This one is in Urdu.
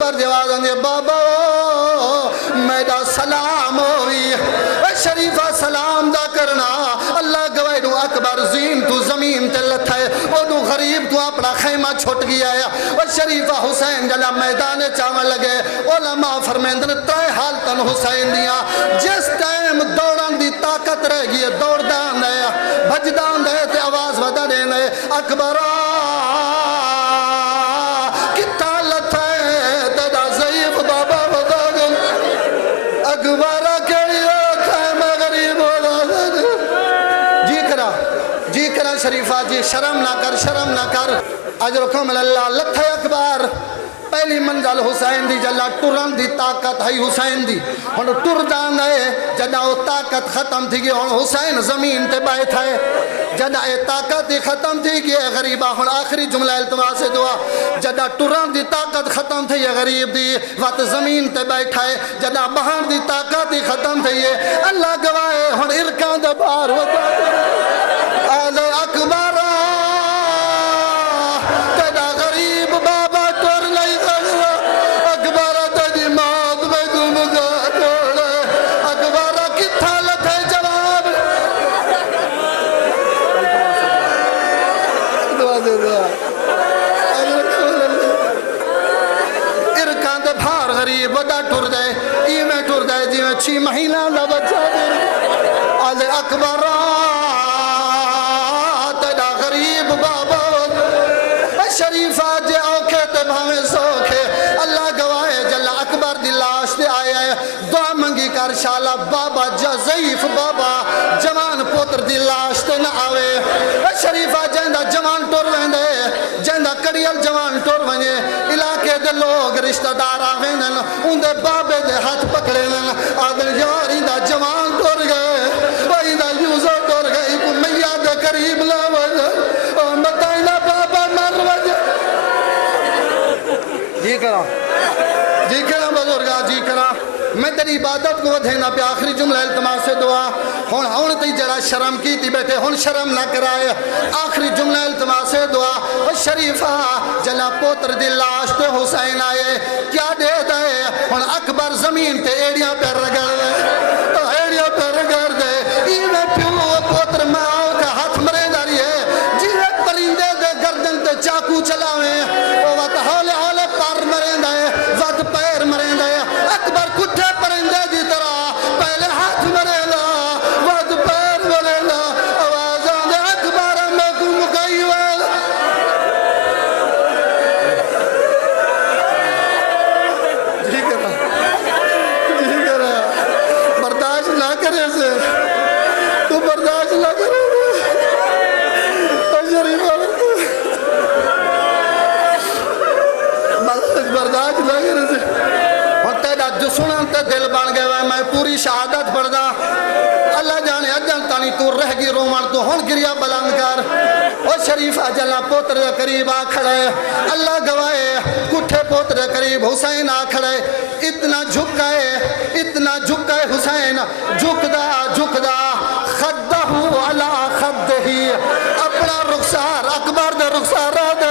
پر جوازن دے بابا میرا سلام ہوئی شریفہ سلام دا کرنا اللہ گواہ نو اکبر زین تو زمین تے لتھائے اونو غریب تو اپنا خیمہ چھوٹ گیا ہے شریفہ حسین جلا میدان چاون لگے علماء فرمیندن ترے حالتن حسین دیا جس ٹائم دوڑن دی طاقت رہ گئی دوڑ دان دے بھج دان دے تے آواز ودا دینے اکبرہ شریفہ جی شرم نہ کر شرم نہ کر اجرکم اللہ لتھے اکبر پہلی منزل حسین دی جلا ٹرن دی طاقت ہے حسین دی ہن ٹر جان ہے جدا وہ طاقت ختم تھی گئی ہن حسین زمین تے بیٹھا ہے جدا اے طاقت ختم تھی گئی غریبہ ہن آخری جملہ التماس دعا جدا ٹرن دی طاقت ختم تھی غریب دی وقت زمین تے بیٹھا ہے جدا بہن دی طاقت ختم تھی اللہ گواہ ہن ارکان دے بار ودا آل اکبر تیرا غریب بابا ٹر نہیں سکتا اکبر تیری موت میں گم گا توڑے اکبر کتھا لتھے جواب دعا دے دعا ارکان دے بھار غریب ودا ٹر دے ای میں ٹر دے جی میں 6 مہینہ دا بچہ دے آل اکبر شریفہ جے اوکھے تے بھاویں سوکھے اللہ گواہ جل اکبر دی لاش دے آیا ہے دعا منگی کر شالا بابا ضعیف بابا جوان پوتر دی لاش تے نہ آوے شریفہ جہندہ جوان ٹور ویندے جہندہ کڑیل جوان ٹور ویندے علاقے دے لوگ رشتہ دار آویندن ان دے بابے دے ہاتھ پکڑے لن آدھر یاری دا جوان ٹور گئے وہی دا یوزو ٹور گئے کو میاں دے قریب نہ وجہ مطائنہ بابا مر وجہ جی کرا بزرگا جی کرا میں تیری عبادت کو ودھینا پہ آخری جملہ التماس سے دعا ہون تی جڑا شرم کی تی بیٹھے ہون شرم نہ کرائے آخری جملہ التماس سے دعا شریفہ جلا پوتر دی لاش تے حسین آئے کیا دے دے ہون اکبر زمین تے ایڑیاں پہ رگڑ دے ایڑیاں پہ رگڑ دے ایوے پیو پوتر ماں کا ہاتھ مرے داری ہے جیوے پرندے دے گردن تے چاکو چلاویں وہ وقت ہولے ہولے پر مرے دے وقت پیر مرے دے اکبر کٹھے پرندے دی طرح پہلے ہاتھ مرے دا وقت پیر مرے دا آوازان دے اکبر میں کو مکائی ہوئے جی کرا برداشت نہ کرے سے تو برداشت نہ کرے شریفہ برداشت نہ کرے سے اور تیرا جو سنن تے دل بن گئے میں پوری شہادت پڑھدا اللہ جانے اجل تانی تو رہ گی رومن تو ہون گریا بلند کر اور شریفہ جلا پوتر قریب آ کھڑے اللہ گواہ کٹھے پوتر قریب حسین آ کھڑے اتنا جھکائے حسین جھکدا خدہو علا خدہی اپنا رخسار اکبر دے رخسارہ دے